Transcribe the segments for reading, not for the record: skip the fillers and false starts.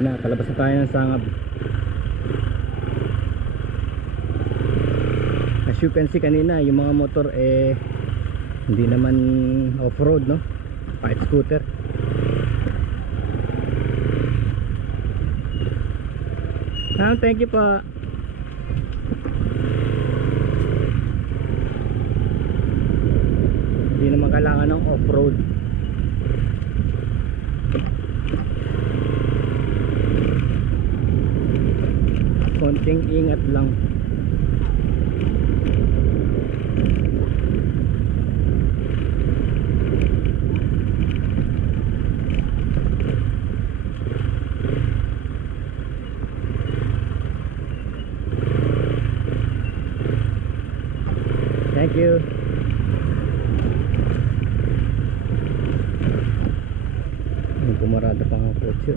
na, palabas na tayo ng Sangab. As you can see kanina, yung mga motor hindi naman off-road, no? Kahit scooter. Thank you pa. Hindi naman kailangan ng off-road. Konting ingat lang. Thank you. May pumarada pa ng kotse.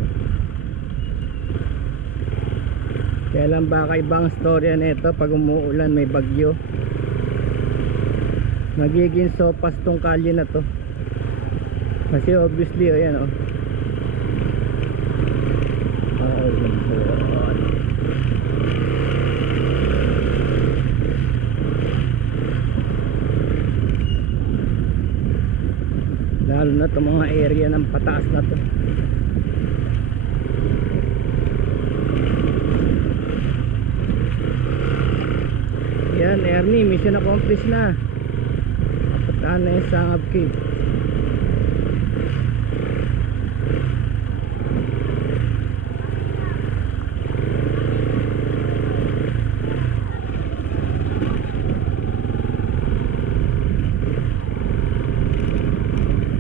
Kaya lang baka ibang storya nito pag umuulan, may bagyo. Magiging sopas tong kalye na to. Kasi obviously yan oh. Oh God. Lalo na itong mga area ng pataas na to. Yan, Ernie, mission accomplished na. Pataan na yung Sangab Cave.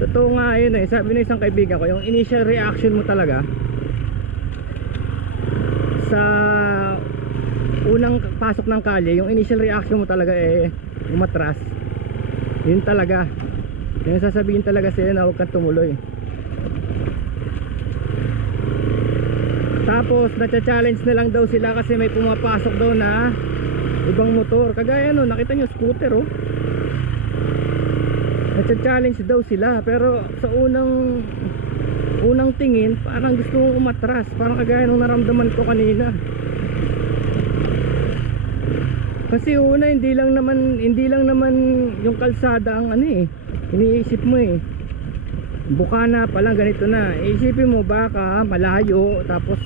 Totoo nga yun eh, sabi ng isang kaibigan ko, yung initial reaction mo talaga sa unang pasok ng kalye, yung initial reaction mo talaga umatras. Yun talaga, yung sasabihin talaga sa'yo na huwag kang tumuloy. Tapos nacha-challenge na lang daw sila kasi may pumapasok daw na ibang motor. Kagaya no, nakita nyo scooter oh. Nacha-challenge daw sila, pero sa unang tingin parang gusto mong umatras, parang kagaya nung naramdaman ko kanina. Kasi una hindi lang naman yung kalsada ang iniisip mo Bukana pa lang ganito na. Isipin mo baka malayo, tapos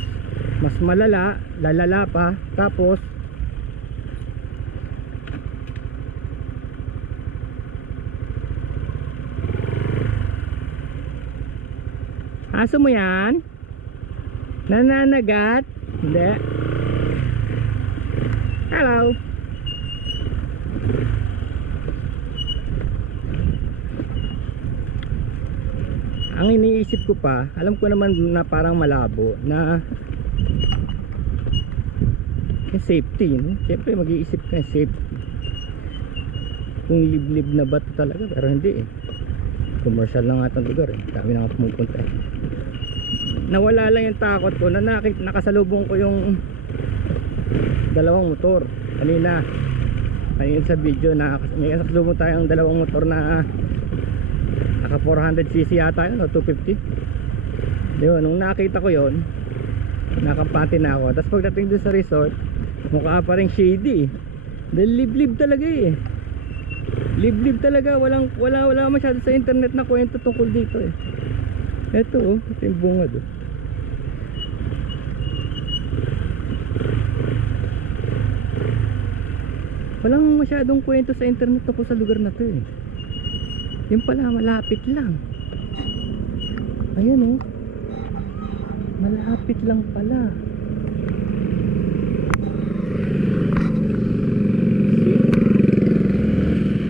mas lalala pa, tapos aso mo yan? Nananagat? Hindi. Hello. Ang iniisip ko pa, alam ko naman na parang malabo na yung safety, no? Siyempre mag-iisip ka yung safety. Kung liblib na ba talaga, pero hindi commercial lang nga itong lugar dami na nga pumupunta Nawala lang yung takot ko na nakasalubong ko yung dalawang motor kanina sa video na may nakasalubong tayong dalawang motor na naka 400cc yata yun o 250 yun, nung nakita ko yun nakampante na ako. Tapos pagdating dun sa resort mukha pa rin shady dahil liblib talaga liblib talaga, wala masyado sa internet na kwento tungkol dito ito ito yung bungad walang masyadong kwento sa internet tungkol sa lugar na to yung pala malapit lang ayun malapit lang pala.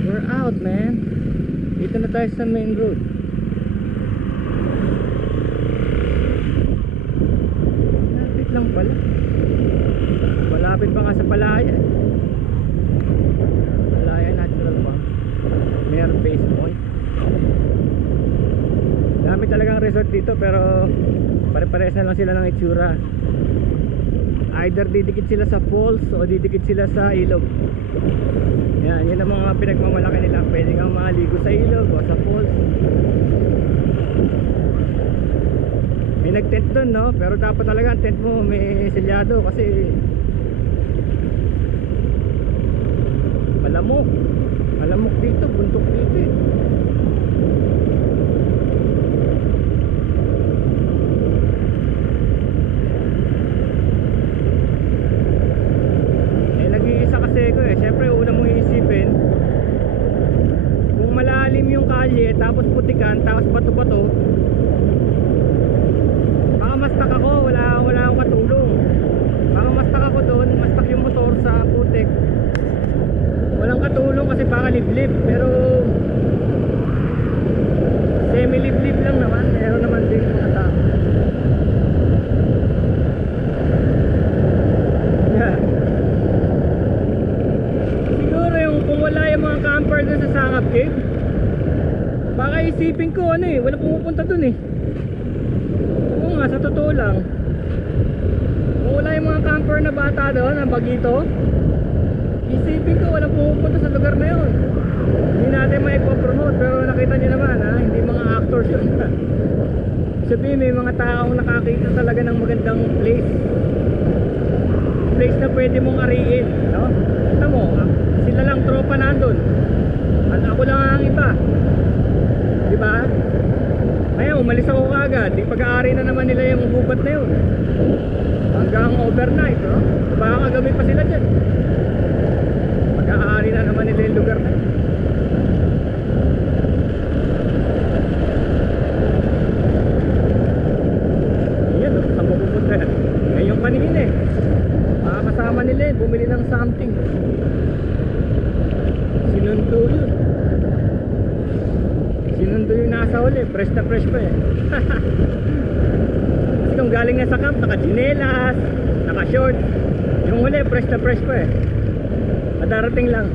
We're out man, dito na tayo sa main road. Malapit lang pala, malapit pa nga sa Palaya Natural Park, Mayor Base Point. Dami talagang resort dito pero pare-pares na lang sila ng itsura. Either didikit sila sa falls o didikit sila sa ilog. Yan ang mga pinagmamalaki nila. Pwede kang maligo sa ilog o sa falls. May nag-tent doon, no? Pero dapat talaga ang tent mo may selyado kasi malamok. Malamok dito, buntok dito eh. Nag-iisa kasi ko eh. Siyempre una mong iisipin, kung malalim yung kalye tapos putikan tapos bato-bato, baka mastak ako, wala akong katulong. Baka mastak ako doon, mastak yung motor sa putik, walang katulong kasi baka liblib. Pero semi liblib lang naman, meron naman din mga tao. Yeah. Siguro yung kung wala yung mga camper doon sa Sangab Cave, baka isipin ko ano eh, wala pumupunta doon eh. Oo nga, sa totoo lang, kung wala yung mga camper na bata doon, ang bagito, isipin ko walang pumupunta sa lugar na yun. Hindi natin maipopromote, pero nakita nyo naman ha, hindi mga actors yun. Sabihin may mga taong nakakita talaga ng magandang place na pwede mong ariin, no? Kita mo, sila lang tropa nandun at ako lang ang iba, diba? Kaya umalis ako kagad, di pag-aari na naman nila yung gubat na yun hanggang overnight, no? Baka kagabi pa sila dyan, pag-aari na naman nila yung lugar na yun. Yan, no? Saan mo pupunta yan? Ngayon kanina eh, kasama nila eh, bumili ng something, sinundo yun. Sinundo yung nasa huli, fresh na fresh pa eh. Kasi kung galing na sa camp, naka-chinelas, naka-short, yung huli, fresh na fresh pa eh. Madarating lang.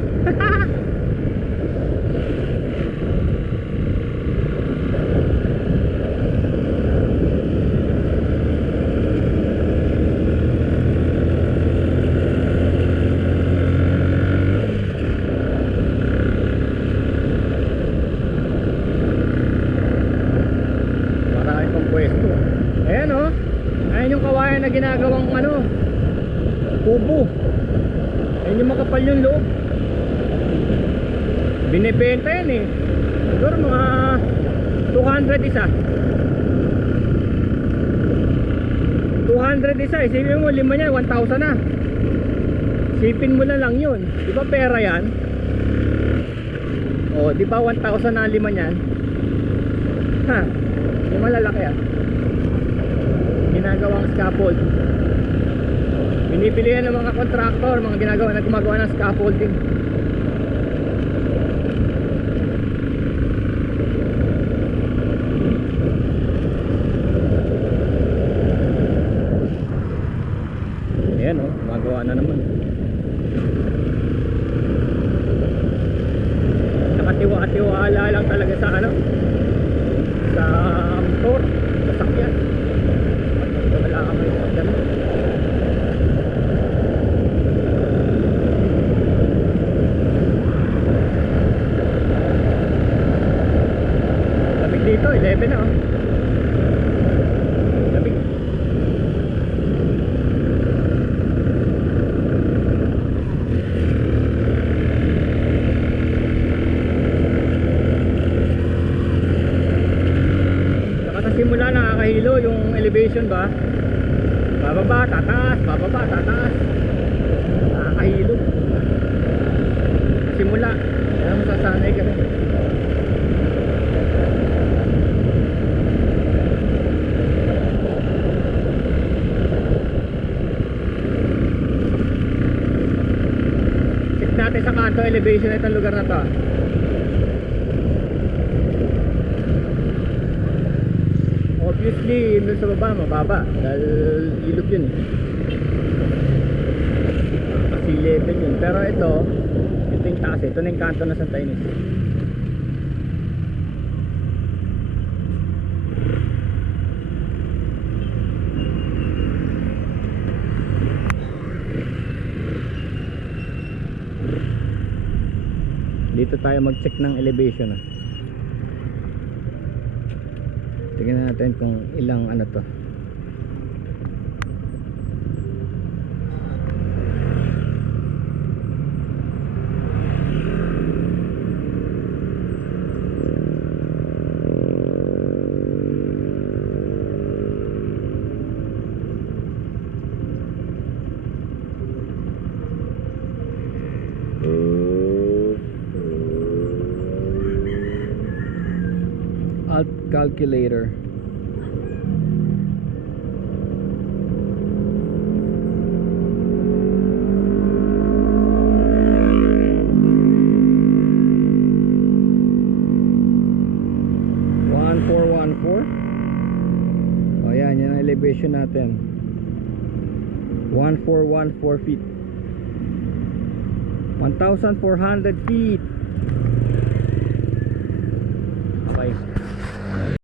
Ayan o, ayan yung kawayan na ginagawang ano, kubo. Ayan yung makapal yung loob. Binibenta yan eh. Siguro mga 200 isa. 200 isa, isipin mo lima niya, 1,000 na. Sipin mo na lang yun. Di ba pera yan? O, di ba 1,000 na lima niyan? Ha, yung malalaki ah. Ginagawang scaffold. Binibili yan ng mga contractor, mga gumagawa ng scaffolding. Ayan o, gumagawa na naman. Nakatiwala lang talaga sa ano, sa motor, sa sakyan. Wala ka may pagdano. Lamig dito, 11 na oh. Lamig. Saka sa simula nakakahilo yung elevation ba? Bababa, tataas, bababa, tataas. Nakakahilo. Simula, kaya masasanay ka rin. Check natin sa kanto elevation na itong lugar na to. Obviously, doon sa baba, mababa dahil ilog yun kasi level yun. Pero ito yung taas, ito na yung kanto na Santa Ines. Dito tayo mag check ng elevation ah. Tingnan natin kung ilang ano to. calculator. O yan, yan ang elevation natin. 1414 feet. 1,400 feet.